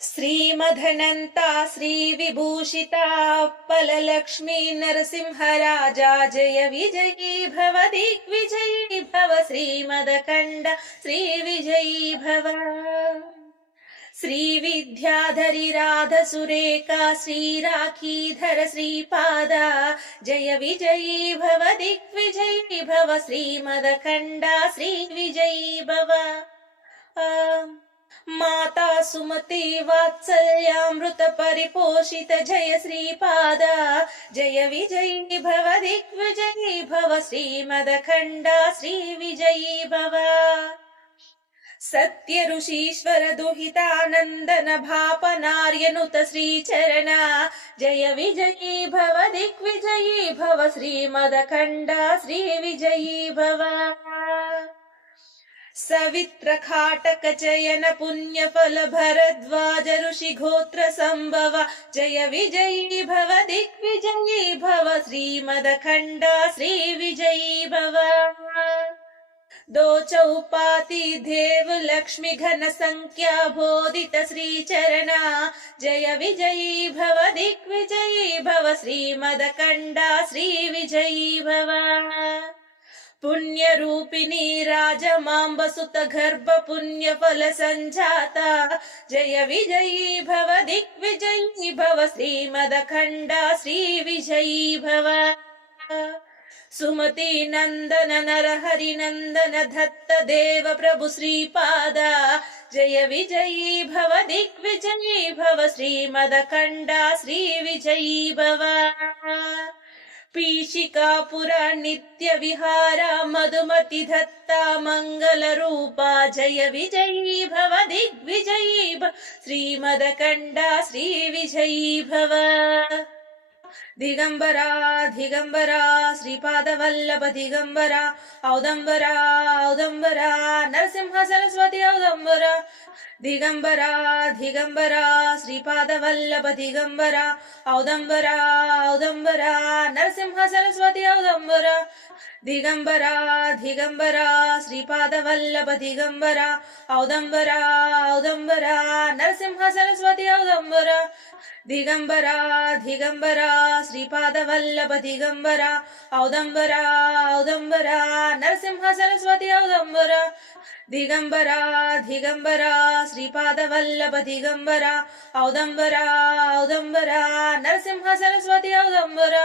श्रीमदनन्ता श्रीविभूषिता फललक्ष्मी नरसिंहराजा जय विजयी भव दिग्विजयी भव श्रीमदखण्ड श्रीविजयी भव। श्रीविद्याधरी राधसुरेखा श्रीराखीधर श्रीपादा जय विजयी भव दिग्विजयी भव श्रीमदखण्ड श्रीविजयी भव। माता सुमति वात्सल्यामृत परिपोषित जय श्रीपाद जय विजयी भव दिग्विजयी भव श्रीमदखण्ड श्रीविजयी भव। सत्य ऋषीश्वर दुहितानन्दन भापनार्यनुत श्रीचरण जय विजयी भव दिग्विजयी भव श्रीमदखण्ड श्रीविजयी भव। सवित्र खाटक चयन पुण्य फल भरद्वाज ऋषि गोत्र संभव जय विजयी भव दिग्विजयी भव श्रीमदखण्ड श्रीविजयी भव। दो चौपाती देव लक्ष्मी घन संख्या बोधित श्रीचरण जय विजयी भव दिग्विजयी भव श्रीमदखण्ड श्रीविजयी भव। पुण्य रूपिणी राजमांब सुत गर्भ पुण्य फल संजाता जय विजयी भव दिग्विजयी भव श्रीमदखण्ड श्रीविजयी भव। सुमति नंदन नर हरि नंदन दत्त देव प्रभु श्रीपाद जय विजयी भव दिग्विजयी भव श्रीमदखण्ड श्रीविजयी भव। पीशिकापुर नित्य विहारा मधुमति दत्ता मंगल रूपा जय विजयी भव दिग्विजयी भव श्रीमदखण्ड श्रीविजयी भव। दिगंबरा दिगंबरा श्रीपाद वल्लभ दिगंबरा औदंबरा औदंबरा नरसिंह सरस्वती औदंबरा। दिगंबरा दिगंबरा श्रीपाद वल्लभ दिगंबरा औदंबरा औदंबरा नरसिंह सरस्वती औदंबरा। दिगंबरा दिगंबरा श्रीपाद वल्लभ दिगंबरा औदंबरा औदंबरा नरसिंह सरस्वती औदंबरा। दिगंबरा दिगंबरा श्रीपाद वल्लभ दिगंबरा औदंबरा औदंबरा नरसिंह सरस्वती औदंबरा। दिगंबरा दिगंबरा श्रीपाद वल्लभ दिगंबरा औदंबरा औदंबरा नरसिंह सरस्वती औदंबरा।